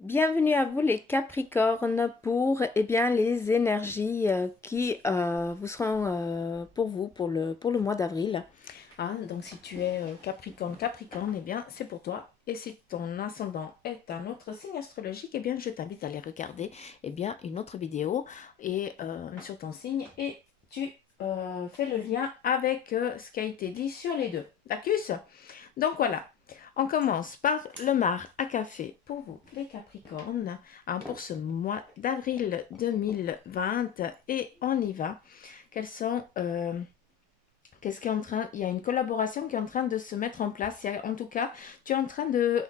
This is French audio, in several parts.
Bienvenue à vous les Capricornes pour bien, les énergies qui vous seront pour vous pour le mois d'avril. Hein. Donc si tu es Capricorne, bien c'est pour toi. Et si ton ascendant est un autre signe astrologique, bien je t'invite à aller regarder bien, une autre vidéo sur ton signe et tu fais le lien avec ce qui a été dit sur les deux. D'accord? Donc voilà, on commence par le mar à café pour vous, les Capricornes, hein, pour ce mois d'avril 2020. Et on y va. Quels sont... Qu'est-ce qui est en train... Il y a une collaboration qui est en train de se mettre en place. En tout cas, tu es en train de...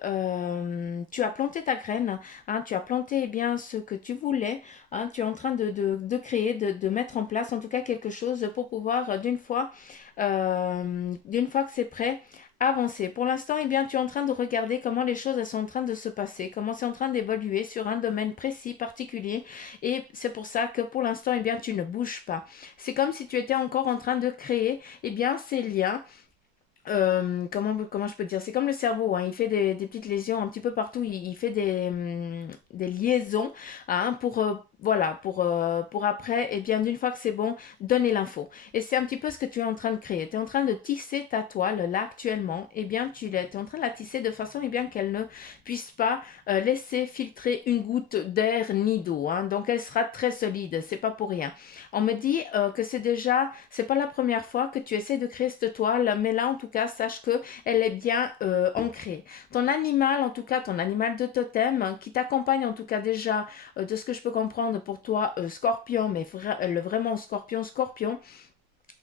tu as planté ta graine. Hein, tu as planté bien ce que tu voulais. Hein, tu es en train de créer, de mettre en place en tout cas quelque chose pour pouvoir d'une fois que c'est prêt, avancer. Pour l'instant, bien, tu es en train de regarder comment les choses elles sont en train de se passer, comment c'est en train d'évoluer sur un domaine précis, particulier. Et c'est pour ça que pour l'instant, bien, tu ne bouges pas. C'est comme si tu étais encore en train de créer bien, ces liens. Comment je peux dire? C'est comme le cerveau, hein, il fait des petites lésions un petit peu partout, il fait des liaisons, hein, pour après, bien, d'une fois que c'est bon, donner l'info. Et c'est un petit peu ce que tu es en train de créer. Tu es en train de tisser ta toile, là, actuellement, bien, tu es en train de la tisser de façon, bien, qu'elle ne puisse pas laisser filtrer une goutte d'air ni d'eau, hein. Donc, elle sera très solide, c'est pas pour rien. On me dit que c'est pas la première fois que tu essaies de créer cette toile, mais là en tout cas, sache que elle est bien ancrée. Ton animal, en tout cas, ton animal de totem, qui t'accompagne en tout cas déjà, de ce que je peux comprendre pour toi, scorpion, mais vraiment scorpion,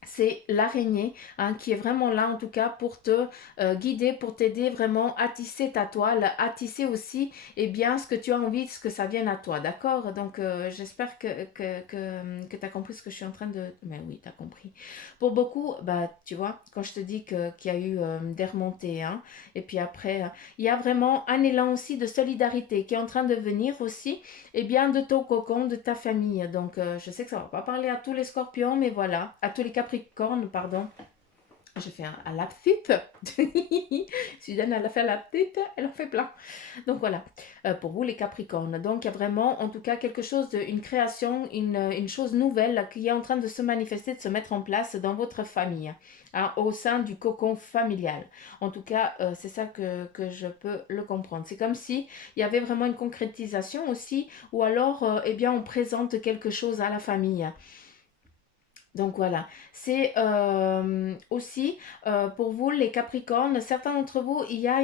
c'est l'araignée, hein, qui est vraiment là en tout cas pour te guider, pour t'aider vraiment à tisser ta toile, à tisser aussi bien ce que tu as envie, ce que ça vienne à toi, d'accord? Donc j'espère que tu as compris ce que je suis en train de... Mais oui, tu as compris. Pour beaucoup, bah, tu vois, quand je te dis qu'il y a eu des remontées, hein, et puis après, il y a vraiment un élan aussi de solidarité qui est en train de venir aussi, bien, de ton cocon, de ta famille. Donc je sais que ça ne va pas parler à tous les scorpions, mais voilà, à tous les capricornes, pardon. Je fais un lapsus. Suzanne, elle a fait un lapsus, elle en fait plein. Donc voilà, pour vous les Capricornes. Donc il y a vraiment, en tout cas, quelque chose, une création, une chose nouvelle qui est en train de se manifester, de se mettre en place dans votre famille, hein, au sein du cocon familial. En tout cas, c'est ça que je peux le comprendre. C'est comme si il y avait vraiment une concrétisation aussi, ou alors, bien, on présente quelque chose à la famille. Donc voilà, c'est aussi pour vous les Capricornes, certains d'entre vous, il y a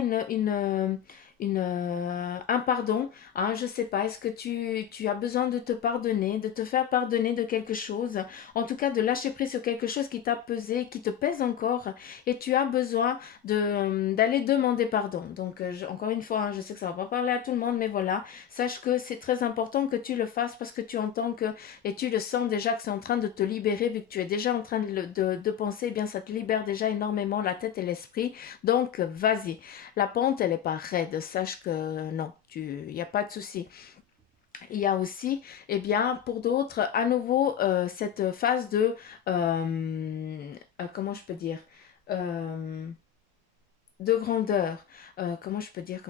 un pardon, hein, je sais pas, est-ce que tu as besoin de te pardonner, de te faire pardonner de quelque chose, en tout cas de lâcher prise sur quelque chose qui t'a pesé, qui te pèse encore, et tu as besoin d'aller demander pardon. Donc encore une fois, hein, je sais que ça va pas parler à tout le monde, mais voilà, sache que c'est très important que tu le fasses parce que tu entends que et tu le sens déjà que c'est en train de te libérer, vu que tu es déjà en train de penser, bien ça te libère déjà énormément la tête et l'esprit. Donc vas-y. La pente, elle n'est pas raide. Sache que non, il n'y a pas de souci. Il y a aussi, bien, pour d'autres, à nouveau, cette phase comment je peux dire, euh, de grandeur. Comment je peux dire,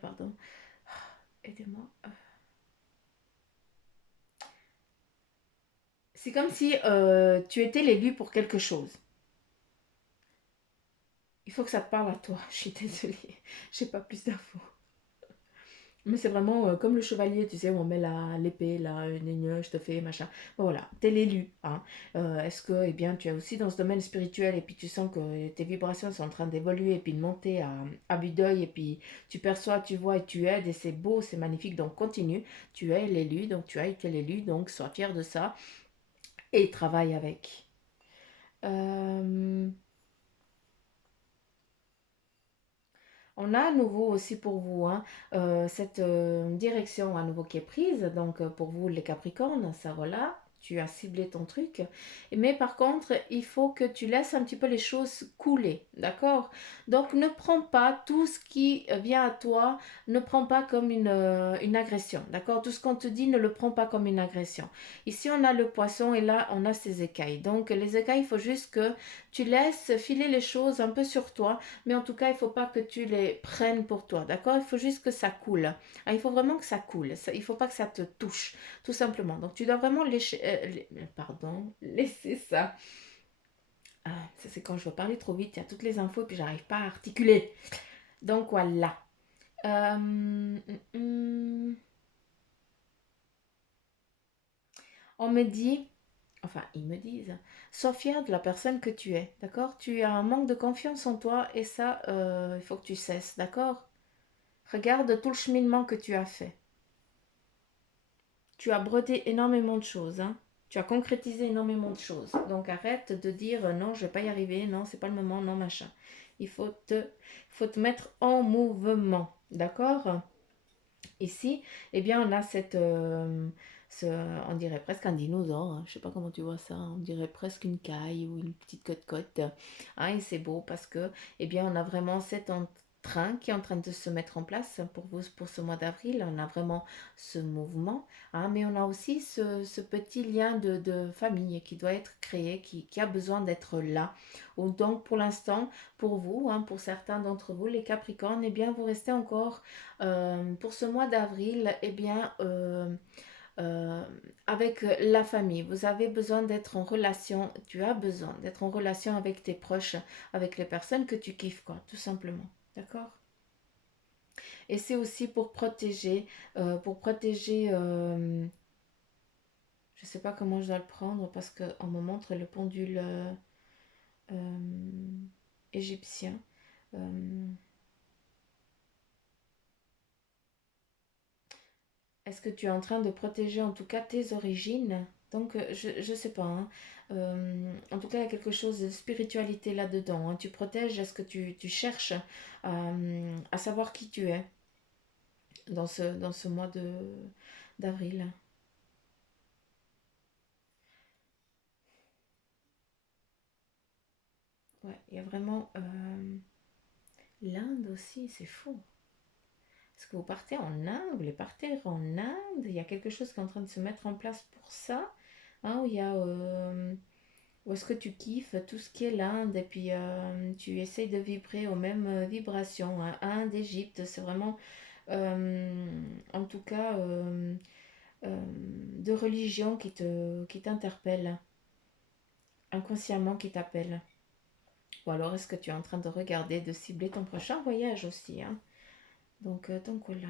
pardon. Aidez-moi. C'est comme si tu étais l'élu pour quelque chose. Il faut que ça te parle à toi. Je suis désolée. J'ai pas plus d'infos. Mais c'est vraiment comme le chevalier, tu sais, où on met l'épée, là, je te fais, machin. Bon, voilà, t'es l'élu. Hein. Est-ce que, bien, tu es aussi dans ce domaine spirituel et puis tu sens que tes vibrations sont en train d'évoluer et puis de monter à vue d'œil et puis tu perçois, tu vois et tu aides et c'est beau, c'est magnifique, donc continue. Tu es l'élu, donc tu as été l'élu, donc sois fier de ça et travaille avec. Euh, On a à nouveau aussi pour vous, hein, cette direction à nouveau qui est prise. Donc pour vous les Capricornes, ça voilà. tu as ciblé ton truc. Mais par contre, il faut que tu laisses un petit peu les choses couler, d'accord? Donc, ne prends pas tout ce qui vient à toi, ne prends pas comme une agression, d'accord? Tout ce qu'on te dit, ne le prends pas comme une agression. Ici, on a le poisson et là, on a ses écailles. Donc, les écailles, il faut juste que tu laisses filer les choses un peu sur toi, mais en tout cas, il ne faut pas que tu les prennes pour toi, d'accord? Il faut juste que ça coule. Ah, il faut vraiment que ça coule. Il ne faut pas que ça te touche, tout simplement. Donc, tu dois vraiment laisser ça. Ah, ça, c'est quand je veux parler trop vite, il y a toutes les infos et puis j'arrive pas à articuler. Donc, voilà. Hum, hum. On me dit, enfin, ils me disent, sois fier de la personne que tu es, d'accord? Tu as un manque de confiance en toi et ça, il faut que tu cesses, d'accord? Regarde tout le cheminement que tu as fait. Tu as brodé énormément de choses, hein. Tu as concrétisé énormément de choses. Donc arrête de dire non, je vais pas y arriver, non, c'est pas le moment, non, machin. Il faut te mettre en mouvement, d'accord? Ici, eh bien, on a on dirait presque un dinosaure, hein. Je sais pas comment tu vois ça, on dirait presque une caille ou une petite côte-côte. Ah, et c'est beau parce que, eh bien, on a vraiment cet train qui est en train de se mettre en place pour vous, pour ce mois d'avril. On a vraiment ce mouvement, hein, mais on a aussi ce petit lien de famille qui doit être créé, qui a besoin d'être là. Donc, pour l'instant, pour vous, hein, pour certains d'entre vous, les Capricornes, eh bien, vous restez encore pour ce mois d'avril, eh bien, euh, avec la famille, vous avez besoin d'être en relation, tu as besoin d'être en relation avec tes proches, avec les personnes que tu kiffes, quoi, tout simplement. D'accord? Et c'est aussi pour protéger, je sais pas comment je dois le prendre parce qu'on me montre le pendule euh, égyptien. Euh, Est-ce que tu es en train de protéger en tout cas tes origines? Donc, je ne sais pas, hein. En tout cas, il y a quelque chose de spiritualité là-dedans, hein. Tu protèges, est-ce que tu cherches à savoir qui tu es dans ce mois d'avril? Ouais, il y a vraiment l'Inde aussi, c'est fou. Est-ce que vous partez en Inde? Vous voulez partir en Inde? Il y a quelque chose qui est en train de se mettre en place pour ça. Hein, où il y a ou est-ce que tu kiffes tout ce qui est l'Inde et puis tu essayes de vibrer aux mêmes vibrations, hein. Inde, Égypte, c'est vraiment, en tout cas, de religion qui t'interpelle, inconsciemment qui t'appelle. Ou alors est-ce que tu es en train de regarder, de cibler ton prochain voyage aussi, hein. Donc voilà.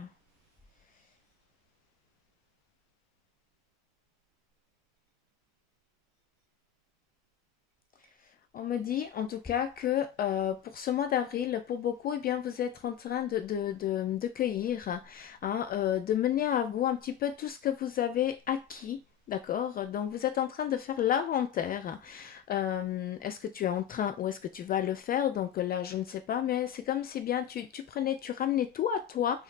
On me dit en tout cas que pour ce mois d'avril, pour beaucoup, eh bien, vous êtes en train de cueillir, hein, de mener à vous un petit peu tout ce que vous avez acquis, d'accord? Donc vous êtes en train de faire l'inventaire. Est-ce que tu es en train ou est-ce que tu vas le faire? Donc là, je ne sais pas, mais c'est comme si bien tu ramenais tout à toi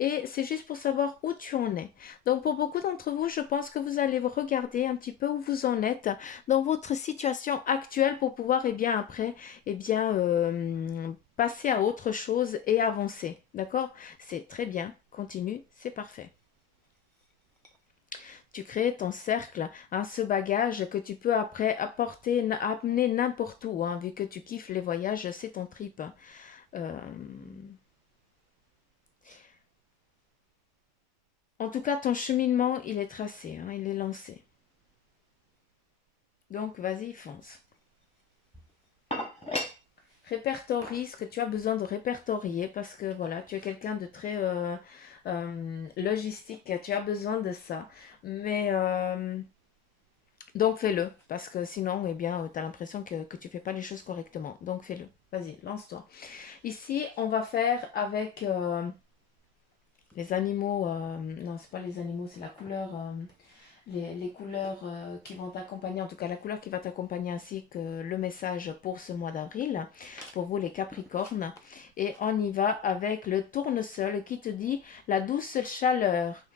et c'est juste pour savoir où tu en es. Donc pour beaucoup d'entre vous, je pense que vous allez regarder un petit peu où vous en êtes dans votre situation actuelle pour pouvoir, eh bien, après, eh bien, passer à autre chose et avancer. D'accord? C'est très bien. Continue, c'est parfait. Tu crées ton cercle, hein, ce bagage que tu peux après apporter, amener n'importe où, hein, vu que tu kiffes les voyages, c'est ton trip. Euh, En tout cas, ton cheminement, il est tracé, hein, il est lancé. Donc, vas-y, fonce. Répertorie ce que tu as besoin de répertorier parce que voilà, tu es quelqu'un de très logistique, tu as besoin de ça. Mais donc fais-le parce que sinon, eh bien, tu as l'impression que tu ne fais pas les choses correctement. Donc fais-le. Vas-y, lance-toi. Ici, on va faire avec les animaux. Non, c'est pas les animaux, c'est la couleur. Les couleurs qui vont t'accompagner, en tout cas la couleur qui va t'accompagner ainsi que le message pour ce mois d'avril, pour vous les Capricornes. Et on y va avec le tournesol qui te dit la douce chaleur.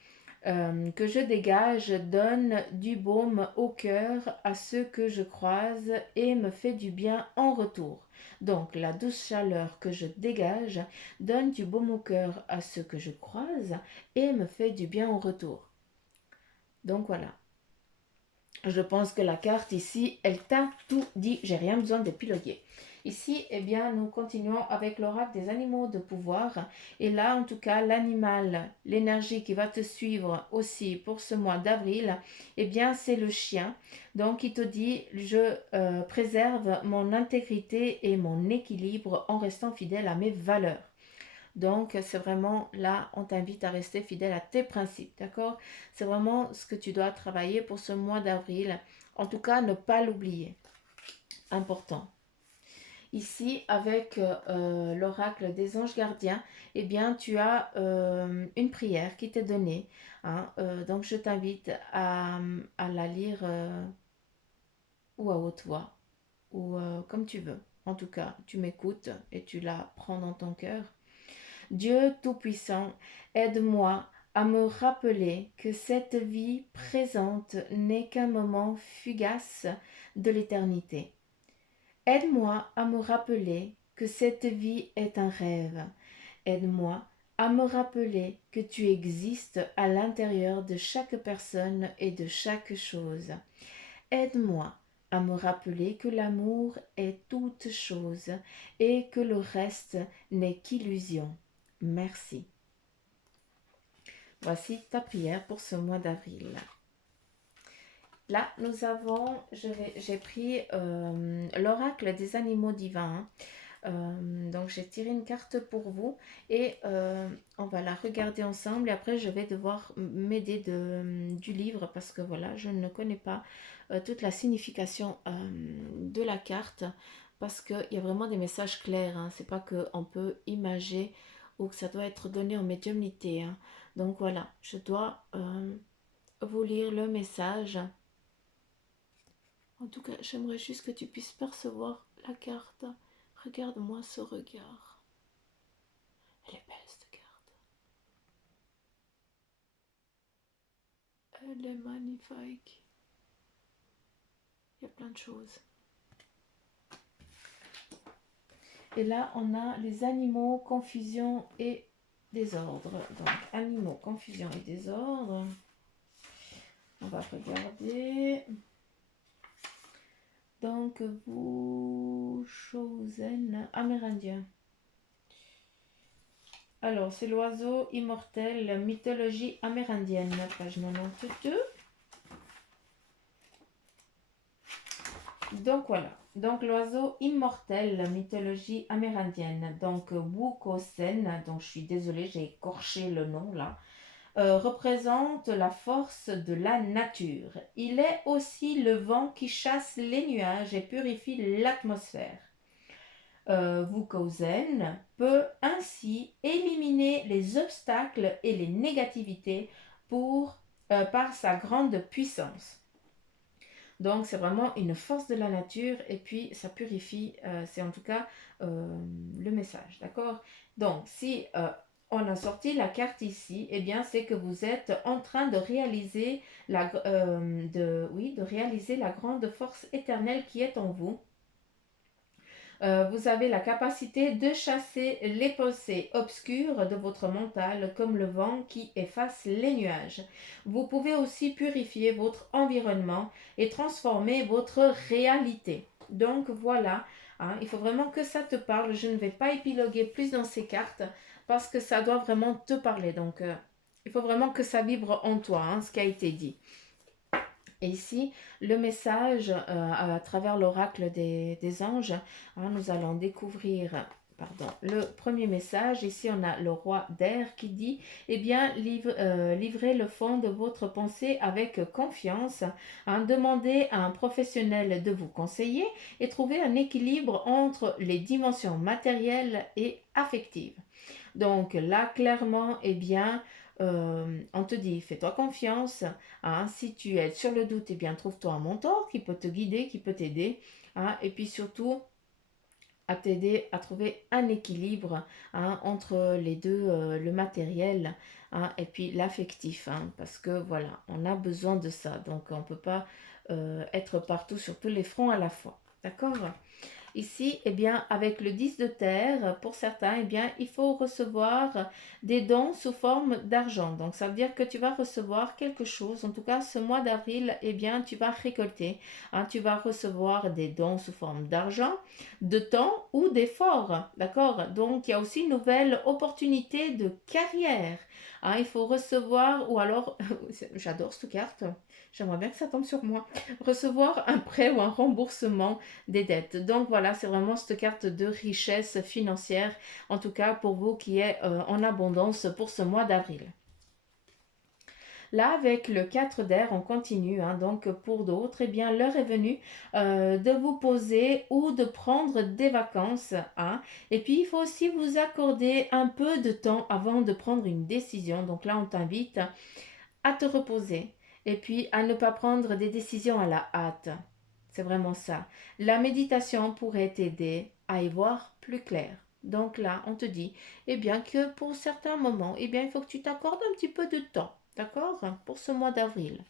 que je dégage donne du baume au cœur à ceux que je croise et me fait du bien en retour. Donc la douce chaleur que je dégage donne du baume au cœur à ceux que je croise et me fait du bien en retour. Donc voilà. Je pense que la carte ici, elle t'a tout dit. J'ai rien besoin d'épiloguer. Ici, eh bien, nous continuons avec l'oracle des animaux de pouvoir. Et là, en tout cas, l'animal, l'énergie qui va te suivre aussi pour ce mois d'avril, eh bien, c'est le chien. Donc, il te dit, je préserve mon intégrité et mon équilibre en restant fidèle à mes valeurs. Donc, c'est vraiment là, on t'invite à rester fidèle à tes principes, d'accord? C'est vraiment ce que tu dois travailler pour ce mois d'avril. En tout cas, ne pas l'oublier. Important. Ici, avec l'oracle des anges gardiens, eh bien, tu as une prière qui t'est donnée. Hein, donc, je t'invite à la lire ou à haute voix, ou comme tu veux. En tout cas, tu m'écoutes et tu la prends dans ton cœur. Dieu Tout-Puissant, aide-moi à me rappeler que cette vie présente n'est qu'un moment fugace de l'éternité. Aide-moi à me rappeler que cette vie est un rêve. Aide-moi à me rappeler que tu existes à l'intérieur de chaque personne et de chaque chose. Aide-moi à me rappeler que l'amour est toute chose et que le reste n'est qu'illusion. Merci. Voici ta prière pour ce mois d'avril. Là, nous avons, j'ai pris l'oracle des animaux divins. Donc, j'ai tiré une carte pour vous et on va la regarder ensemble. Et après, je vais devoir m'aider du livre parce que voilà, je ne connais pas toute la signification de la carte parce qu'il y a vraiment des messages clairs. Hein. C'est pas qu'on peut imager ou que ça doit être donné en médiumnité. Hein. Donc voilà, je dois vous lire le message. En tout cas, j'aimerais juste que tu puisses percevoir la carte. Regarde-moi ce regard. Elle est belle cette carte. Elle est magnifique. Il y a plein de choses. Et là, on a les animaux, confusion et désordre. Donc, animaux, confusion et désordre. On va regarder. Donc, vous, Chosen, amérindien. Alors, c'est l'oiseau immortel, mythologie amérindienne, page 92. Donc, voilà. Donc, l'oiseau immortel, mythologie amérindienne. Donc, Wukosen, donc je suis désolée, j'ai écorché le nom là, représente la force de la nature. Il est aussi le vent qui chasse les nuages et purifie l'atmosphère. Wukosen peut ainsi éliminer les obstacles et les négativités par sa grande puissance. Donc c'est vraiment une force de la nature et puis ça purifie, c'est en tout cas le message, d'accord? Donc si on a sorti la carte ici, eh bien c'est que vous êtes en train de réaliser de réaliser la grande force éternelle qui est en vous. Vous avez la capacité de chasser les pensées obscures de votre mental comme le vent qui efface les nuages. Vous pouvez aussi purifier votre environnement et transformer votre réalité. Donc voilà, hein, il faut vraiment que ça te parle. Je ne vais pas épiloguer plus dans ces cartes parce que ça doit vraiment te parler. Donc il faut vraiment que ça vibre en toi, hein, ce qui a été dit. Et ici, le message à travers l'oracle des anges, hein, nous allons découvrir le premier message. Ici, on a le roi d'air qui dit, eh bien, livrez le fond de votre pensée avec confiance, hein, demandez à un professionnel de vous conseiller et trouvez un équilibre entre les dimensions matérielles et affectives. Donc là, clairement, eh bien, on te dit, fais-toi confiance. Hein, si tu es sur le doute, eh bien, trouve-toi un mentor qui peut te guider, qui peut t'aider. Hein, et puis surtout, à t'aider à trouver un équilibre hein, entre les deux, le matériel hein, et puis l'affectif. Hein, parce que voilà, on a besoin de ça. Donc on ne peut pas être partout sur tous les fronts à la fois. D'accord? Ici, eh bien, avec le 10 de terre, pour certains, eh bien, il faut recevoir des dons sous forme d'argent. Donc, ça veut dire que tu vas recevoir quelque chose. En tout cas, ce mois d'avril, eh bien, tu vas récolter. Hein, tu vas recevoir des dons sous forme d'argent, de temps ou d'efforts. D'accord? Donc, il y a aussi une nouvelle opportunité de carrière. Hein, il faut recevoir, ou alors, j'adore cette carte. J'aimerais bien que ça tombe sur moi. Recevoir un prêt ou un remboursement des dettes. Donc voilà, c'est vraiment cette carte de richesse financière, en tout cas pour vous qui est en abondance pour ce mois d'avril. Là, avec le 4 d'air, on continue. Hein, donc, pour d'autres, eh bien, l'heure est venue de vous poser ou de prendre des vacances. Hein. Et puis, il faut aussi vous accorder un peu de temps avant de prendre une décision. Donc là, on t'invite à te reposer et puis à ne pas prendre des décisions à la hâte. C'est vraiment ça. La méditation pourrait t'aider à y voir plus clair. Donc là, on te dit, eh bien que pour certains moments, eh bien il faut que tu t'accordes un petit peu de temps, d'accord? Pour ce mois d'avril.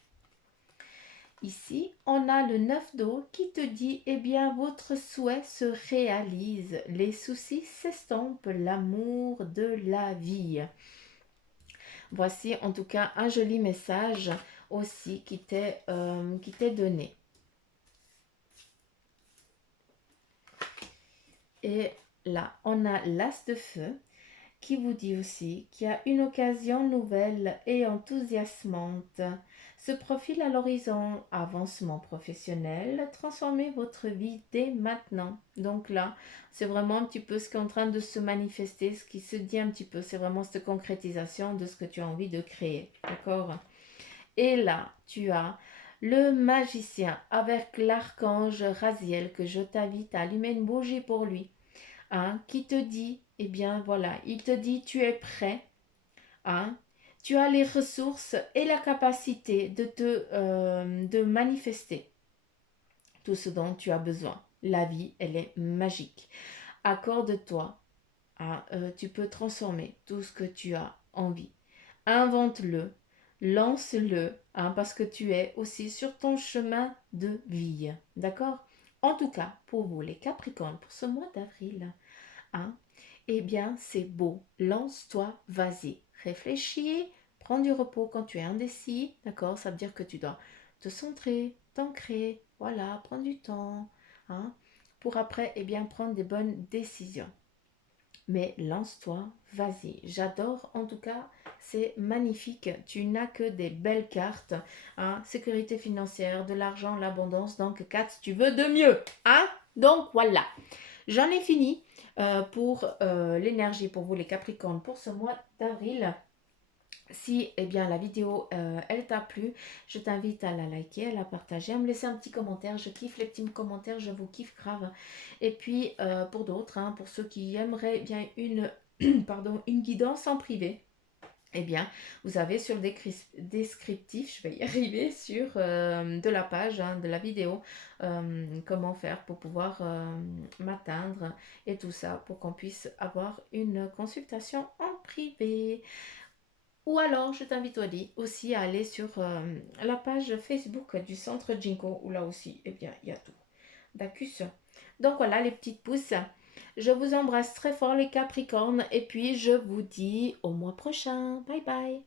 Ici, on a le 9 d'eau qui te dit, eh bien, votre souhait se réalise, les soucis s'estompent, l'amour de la vie. Voici en tout cas un joli message aussi qui t'est donné. Et là, on a l'as de feu qui vous dit aussi qu'il y a une occasion nouvelle et enthousiasmante se profile à l'horizon, avancement professionnel, transformez votre vie dès maintenant. Donc là, c'est vraiment un petit peu ce qui est en train de se manifester, ce qui se dit un petit peu, c'est vraiment cette concrétisation de ce que tu as envie de créer. D'accord? Et là, tu as le magicien avec l'archange Raziel que je t'invite à allumer une bougie pour lui. Hein, qui te dit, eh bien voilà, il te dit tu es prêt, hein, tu as les ressources et la capacité de manifester tout ce dont tu as besoin. La vie, elle est magique. Accorde-toi, hein, tu peux transformer tout ce que tu as envie. Invente-le, lance-le, hein, parce que tu es aussi sur ton chemin de vie. D'accord? En tout cas, pour vous les Capricornes, pour ce mois d'avril, hein, eh bien, c'est beau. Lance-toi, vas-y. Réfléchis, prends du repos quand tu es indécis, d'accord? Ça veut dire que tu dois te centrer, t'ancrer, voilà, prendre du temps, hein, pour après, eh bien, prendre des bonnes décisions. Mais lance-toi, vas-y. J'adore, en tout cas, c'est magnifique. Tu n'as que des belles cartes, hein, sécurité financière, de l'argent, l'abondance. Donc, 4, tu veux de mieux, hein? Donc, voilà. J'en ai fini pour l'énergie pour vous les Capricornes pour ce mois d'avril. Si eh bien, la vidéo elle t'a plu, je t'invite à la liker, à la partager, à me laisser un petit commentaire. Je kiffe les petits commentaires, je vous kiffe grave. Et puis pour d'autres, hein, pour ceux qui aimeraient bien une, pardon, une guidance en privé, eh bien, vous avez sur le descriptif, je vais y arriver, sur de la page, hein, de la vidéo, comment faire pour pouvoir m'atteindre et tout ça, pour qu'on puisse avoir une consultation en privé. Ou alors, je t'invite aussi à aller sur la page Facebook du Centre Jinko, où là aussi, eh bien, il y a tout. D'accord. Donc voilà les petites pousses. Je vous embrasse très fort les Capricornes et puis je vous dis au mois prochain. Bye bye.